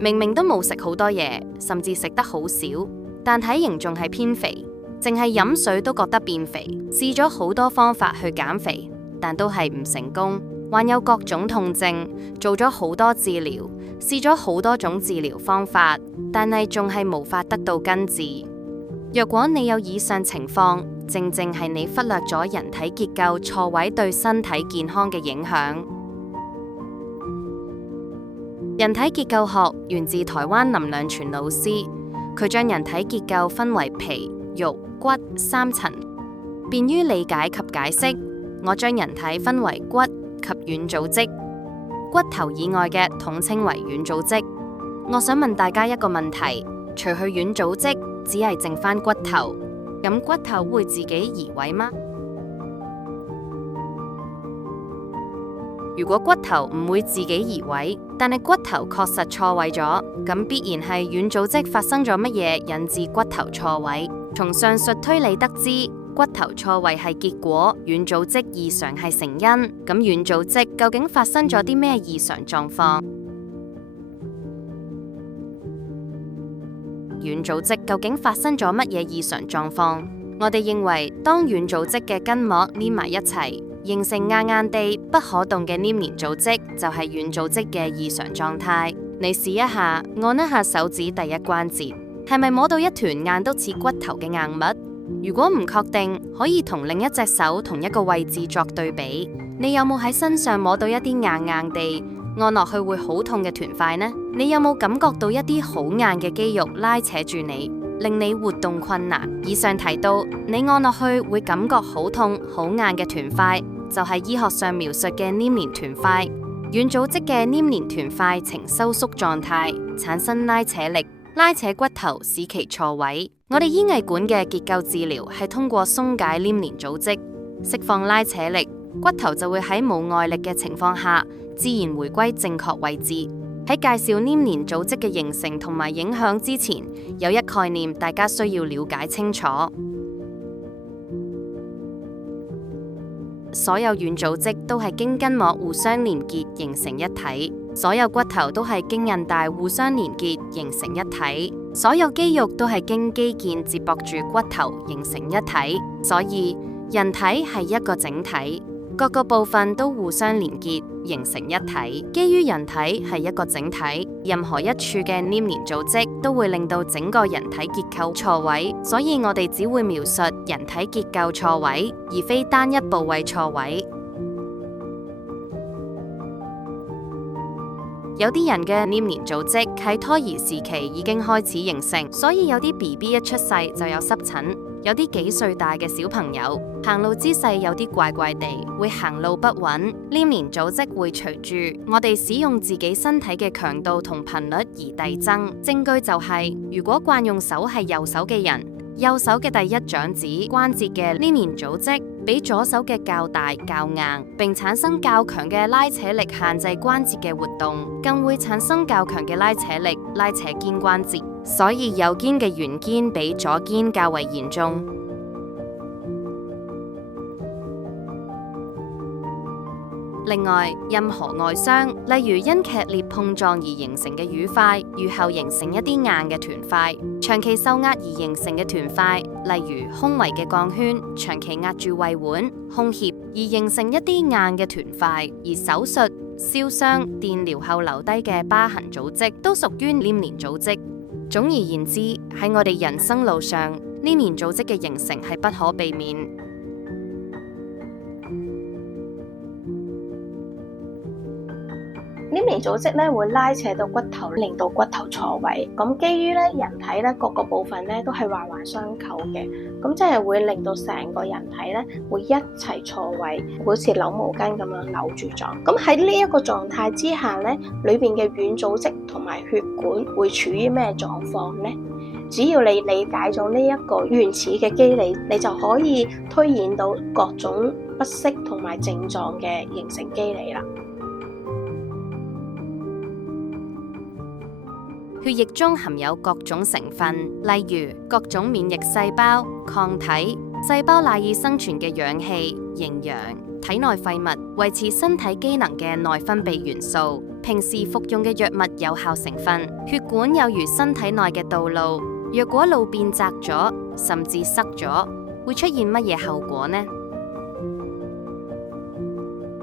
明明都冇食好多嘢，甚至食得好少，但體型仲係偏肥，淨係飲水都覺得變肥。試咗好多方法去減肥，但都係唔成功。患有各種痛症，做咗好多治療，試咗好多種治療方法，但係仲係無法得到根治。若果你有以上情況，正正係你忽略咗人體結構錯位對身體健康嘅影響。人體結構學源自台灣林良全老師，佢將人體結構分為皮、肉、骨三層，便於理解及解釋。我將人體分為骨及軟組織，骨頭以外嘅統稱為軟組織。我想問大家一個問題：除去軟組織，只係剩返骨頭，咁骨頭會自己移位嗎？如果骨頭唔會自己移位，但係骨頭確實錯位咗，咁必然係軟組織發生咗乜嘢引致骨頭錯位。從上述推理得知，骨頭錯位係結果，軟組織異常係成因。咁軟組織究竟發生咗啲咩異常狀況？軟組織究竟發生咗乜嘢異常狀況？我哋認為，當軟組織嘅筋膜黏埋一齊，形成硬硬地不可動嘅黏連組織，就係軟組織嘅異常狀態。你試一下，按一下手指第一關節，係咪摸到一團硬到似骨頭嘅硬物？如果唔確定，可以同另一隻手同一個位置作對比。你有冇喺身上摸到一啲硬硬地，按落去會好痛嘅團塊呢？你有冇感覺到一啲好硬嘅肌肉拉扯住你，令你活動困難？以上提到，你按落去會感覺好痛、好硬嘅團塊，就係醫學上描述嘅黏連團塊。軟組織嘅黏連團塊呈收縮狀態，產生拉扯力，拉扯骨頭使其錯位。我哋醫藝館嘅結構治療係通過鬆解黏連組織，釋放拉扯力，骨頭就會喺冇外力嘅情況下，自然回歸正確位置。喺介紹黏連組織嘅形成同埋影響之前，有一概念大家需要了解清楚。所有軟組織都係經筋膜互相連結形成一體，所有骨頭都係經韌帶互相連結形成一體，所有肌肉都係經肌腱接駁住骨頭形成一體。所以人體係一個整體，各個部分都互相連結形成一體。基於人體係一個整體，任何一處嘅黏連組織都會令到整個人體結構錯位，所以我哋只會描述人體結構錯位，而非單一部位錯位。有啲人嘅黏連組織喺胎兒時期已經開始形成，所以有啲 BB 一出世就有濕疹。有啲幾歲大嘅小朋友行路姿勢有啲怪怪地，會行路不穩。黏連組織會隨住我哋使用自己身體嘅強度同頻率而遞增。證據就係，如果慣用手係右手嘅人，右手嘅第一掌指關節嘅黏連組織比左手嘅較大較硬，並產生較強嘅拉扯力，限制關節嘅活動，更會產生較強嘅拉扯力，拉扯肩關節。所以右肩嘅圓肩比左肩較為嚴重。另外，任何外傷，例如因劇烈碰撞而形成嘅瘀塊，愈後形成一啲硬嘅團塊；長期受壓而形成嘅團塊，例如胸圍嘅鋼圈，長期壓住胃腕、胸脅而形成一啲硬嘅團塊；而手術、燒傷、電療後留低嘅疤痕組織，都屬於黏連組織。總而言之，喺我哋人生路上，黏連組織嘅形成係不可避免。黏連組織咧會拉扯到骨頭，令到骨頭錯位。咁基於咧人體咧各個部分咧都係環環相扣嘅，咁即係會令到成個人體咧會一齊錯位，好似扭毛巾咁樣扭住咗。咁喺呢一個狀態之下咧，裏邊嘅軟組織同埋血管會處於咩狀況呢？只要你理解咗呢一個原始嘅機理，你就可以推演到各種不適同埋症狀嘅形成機理啦。血液中含有各種成分，例如各種免疫細胞、抗體、細胞賴以生存嘅氧氣、營養、體內廢物、維持身體機能嘅內分泌元素、平時服用嘅藥物有效成分。血管有如身體內嘅道路，若果路變窄咗，甚至塞咗，會出現乜嘢後果呢？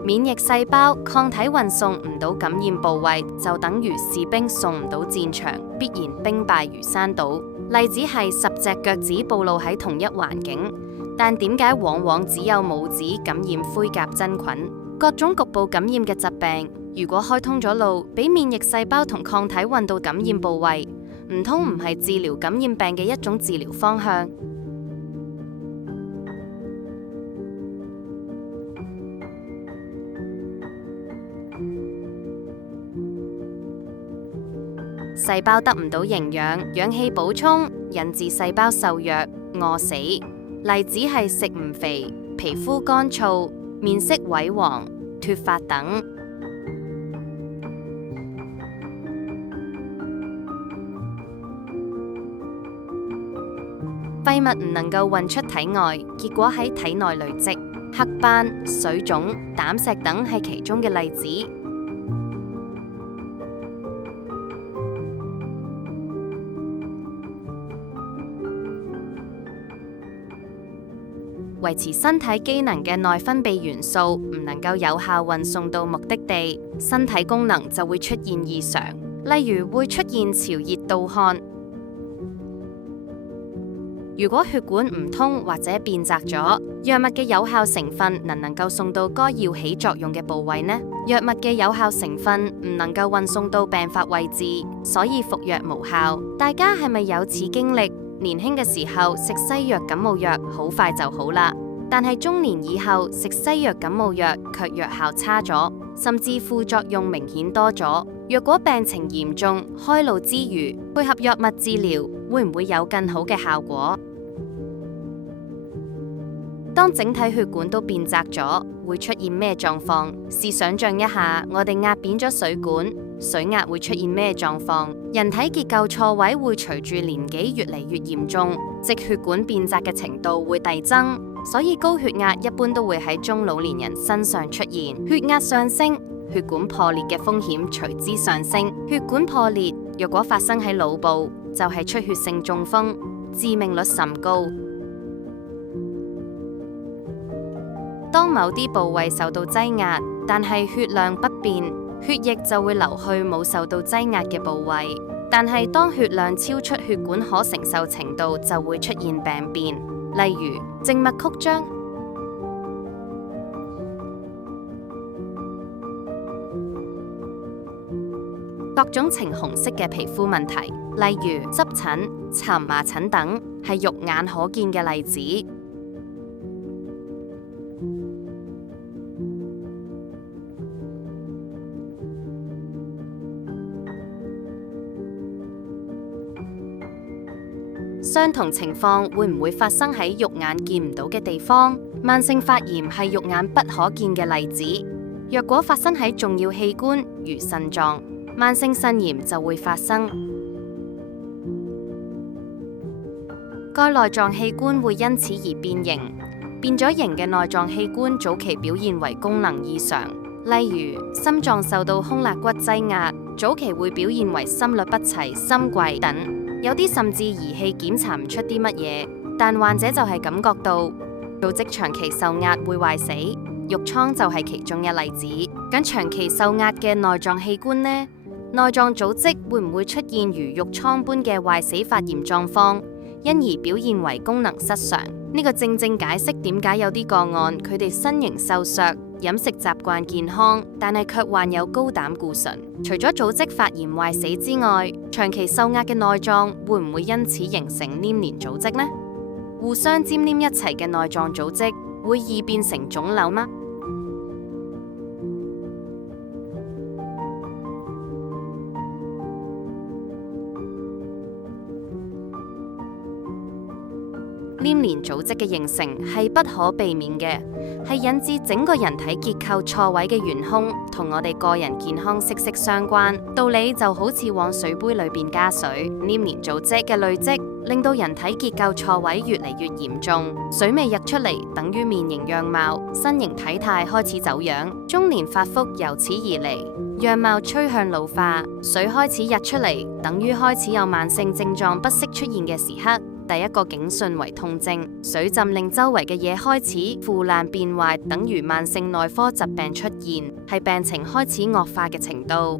免疫細胞抗體運送唔到感染部位，就等於士兵送唔到戰場，必然兵敗如山倒。例子係10隻腳趾暴露喺同一環境，但點解往往只有拇指感染灰甲真菌？各種局部感染嘅疾病，如果開通咗路，俾免疫細胞同抗體運到感染部位，唔通唔係治療感染病嘅一種治療方向？細胞得唔到營養、氧氣補充，引致細胞瘦弱、餓死。例子係食唔肥、皮膚乾燥、面色萎黃、脫髮等。廢物唔能夠運出體外，結果喺體內累積。黑斑、水腫、膽石等係其中嘅例子。維持身體機能嘅內分泌元素唔能夠有效運送到目的地，身體功能就會出現異常，例如會出現潮熱盜汗。如果血管唔通或者變窄咗，藥物嘅有效成分能夠送到該要起作用嘅部位呢？藥物嘅有效成分唔能夠運送到病發位置，所以服藥無效。大家係咪有此經歷？年輕嘅時候食西藥感冒藥好快就好啦，但係中年以後食西藥感冒藥卻藥效差咗，甚至副作用明顯多咗。若果病情嚴重，開路之餘配合藥物治療，會唔會有更好嘅效果？當整體血管都變窄咗，會出現咩狀況？試想像一下，我哋壓扁咗水管，水壓會出現咩狀況？人體結構錯位會隨住年紀越嚟越嚴重，即血管變窄嘅程度會遞增，所以高血壓一般都會喺中老年人身上出現。血壓上升，血管破裂嘅風險隨之上升。血管破裂若果發生喺腦部，就係出血性中風，致命率甚高。當某啲部位受到擠壓，但係血量不變，血液就會流去冇受到擠壓嘅部位。但係當血量超出血管可承受程度，就會出現病變，例如靜脈曲張。各種呈紅色嘅皮膚問題，例如濕疹、蕁麻疹等，係肉眼可見嘅例子。相同情況會唔會發生喺肉眼見唔到嘅地方？慢性發炎係肉眼不可見嘅例子。若果發生喺重要器官如腎臟，慢性腎炎就會發生。該內臟器官會因此而變形。變咗形嘅內臟器官早期表現為功能異常，例如心臟受到胸肋骨擠壓，早期會表現為心律不齊、心悸等。有啲甚至儀器檢查唔出啲乜嘢，但患者就係感覺到組織長期受壓會壞死，褥瘡就係其中一例子。咁長期受壓嘅內臟器官呢？內臟組織會唔會出現如褥瘡般嘅壞死發炎狀況，因而表現為功能失常？呢個正正解釋點解有啲個案佢哋身形瘦削、飲食習慣健康，但係卻患有高膽固醇。除咗組織發炎壞死之外，長期受壓嘅內臟會唔會因此形成黏連組織呢？互相黏黏一齊嘅內臟組織會易變成腫瘤嗎？黏連組織嘅形成係不可避免嘅，係引致整個人體結構錯位嘅元兇，同我哋個人健康息息相關。道理就好似往水杯裏邊加水，黏連組織嘅累積令到人體結構錯位越嚟越嚴重，水味溢出嚟，等於面型樣貌、身形體態開始走樣，中年發福由此而嚟。樣貌趨向老化，水開始溢出嚟，等於開始有慢性症狀不適出現嘅時刻。第一個警訊為痛症，水浸令周圍嘅嘢開始腐爛變壞，等於慢性內科疾病出現，係病情開始惡化嘅程度。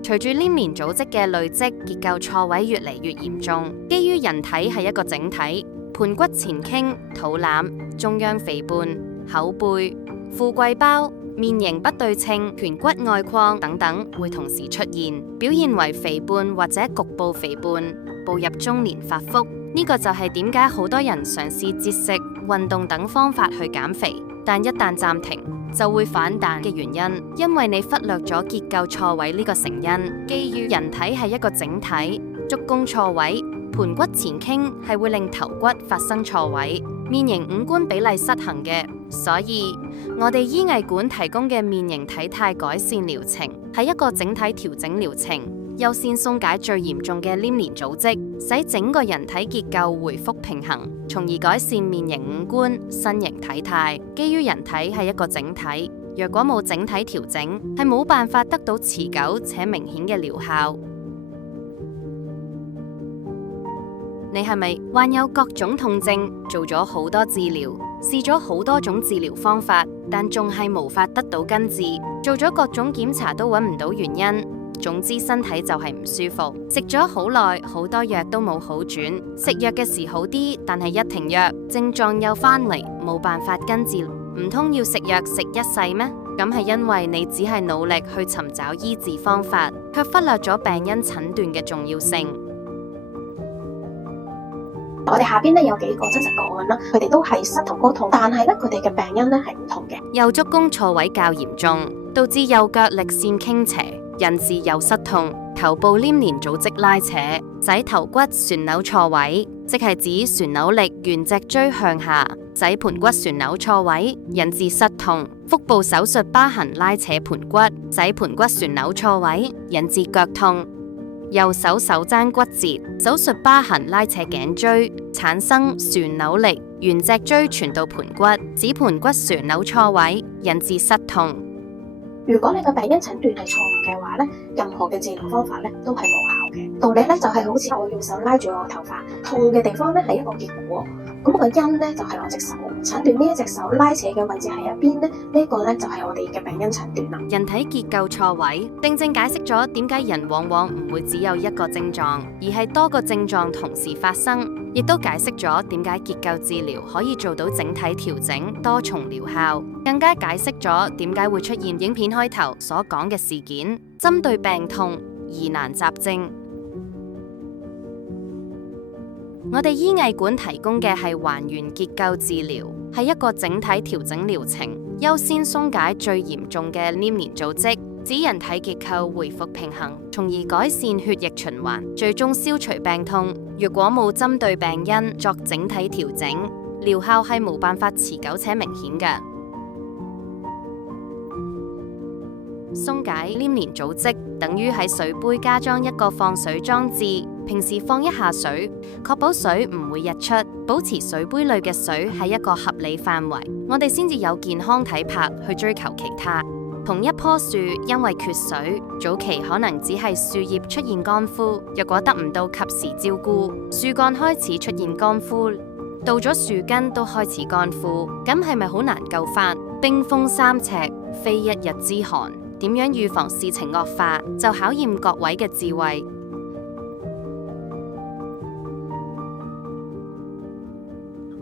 隨住黏連組織嘅累積，結構錯位越嚟越嚴重。基於人體係一個整體，盤骨前傾、肚腩、中央肥胖、後背、富貴包、面型不對稱、顴骨外擴等等會同時出現，表現為肥胖或者局部肥胖，步入中年發福。呢個就係點解好多人嘗試節食、運動等方法去減肥，但一旦暫停就會反彈嘅原因，因為你忽略咗結構錯位呢個成因。基於人體係一個整體，足弓錯位、盤骨前傾係會令頭骨發生錯位，面型五官比例失衡嘅。所以我哋醫藝館提供嘅面型體態改善療程係一個整體調整療程，優先鬆解最嚴重嘅黏連組織，使整個人體結構回復平衡，從而改善面型五官、身形體態。基於人體係一個整體，若果冇整體調整，係冇辦法得到持久且明顯嘅療效。你係咪患有各種痛症，做咗好多治療，試咗好多種治療方法，但仲係無法得到根治？做咗各種檢查都揾唔到原因，總之身體就係唔舒服，食咗好耐，好多藥都冇好轉，食藥嘅時好啲，但係一停藥，症狀又返嚟，冇辦法根治，唔通要食藥食一世咩？咁係因為你只係努力去尋找醫治方法，卻忽略咗病因診斷嘅重要性。我哋下邊咧有幾個真實個案啦，佢哋都係膝頭哥痛，但係咧佢哋嘅病因咧係唔同嘅。右足弓錯位較嚴重，導致右腳力線傾斜，引致右膝痛；頭部黏連組織拉扯，使頭骨旋扭錯位，即係指旋扭力沿脊椎向下，使盤骨旋扭錯位，引致膝痛；腹部手術疤痕拉扯盤骨，使盤骨旋扭錯位，引致腳痛。右手手踭骨折，手術疤痕拉扯頸椎，產生旋扭力，沿脊椎傳到盤骨，使盤骨旋扭錯位，引致膝痛。如果你嘅病因診斷係錯誤嘅話咧，任何嘅治療方法咧都係無效嘅。道理咧就係好似我用手拉住我嘅頭髮，痛嘅地方咧係一個結果，咁個因咧就係我隻手。診斷呢一隻手拉扯嘅位置係一邊咧，呢個咧就係我哋嘅病因診斷啦。人體結構錯位，正正解釋咗點解人往往唔會只有一個症狀，而係多個症狀同時發生，亦都解釋咗點解結構治療可以做到整體調整、多重療效，更加解釋咗點解會出現影片開頭所講嘅事件，針對病痛疑難雜症。我哋醫藝館提供嘅係還原結構治療，係一個整體調整療程，優先鬆解最嚴重嘅黏連組織，使人體結構回復平衡，從而改善血液循環，最終消除病痛。若果冇針對病因作整體調整，療效係冇辦法持久且明顯嘅。鬆解黏連組織等於喺水杯加裝一個放水裝置，平時放一下水，確保水唔會溢出，保持水杯裏嘅水喺一個合理範圍，我哋先至有健康體魄去追求其他。同一棵樹因為缺水，早期可能只係樹葉出現乾枯，若果得唔到及時照顧，樹幹開始出現乾枯，到咗樹根都開始乾枯，咁係咪好難救返？冰封3尺，非一日之寒。點樣預防事情惡化，就考驗各位嘅智慧。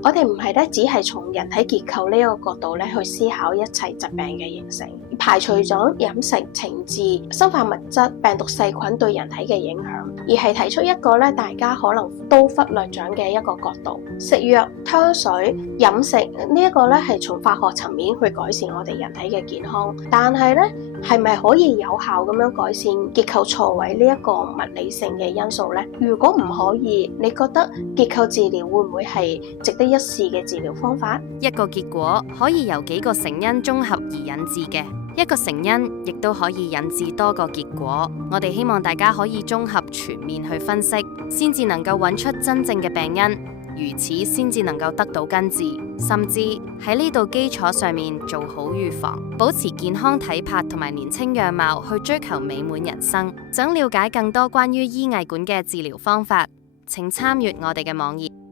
我哋唔係咧，只係從人體結構呢一個角度咧去思考一切疾病嘅形成，排除咗飲食、情志、生化物質、病毒細菌對人體嘅影響，而係提出一個咧大家可能都忽略咗嘅一個角度：食藥、湯水、飲食呢一個咧係從化學層面去改善我哋人體嘅健康，但係咧係咪可以有效咁樣改善結構錯位呢一個物理性嘅因素呢？如果唔可以，你覺得結構治療會唔會係值得一試嘅治療方法？一個結果可以由幾個成因綜合而引致嘅，一個成因亦都可以引致多個結果。我哋希望大家可以綜合全面去分析，先至能夠揾出真正嘅病因，如此先至能夠得到根治，甚至喺呢度基礎上面做好預防，保持健康體魄同埋年輕樣貌，去追求美滿人生。想了解更多關於醫藝館嘅治療方法，請參閱我哋嘅網頁。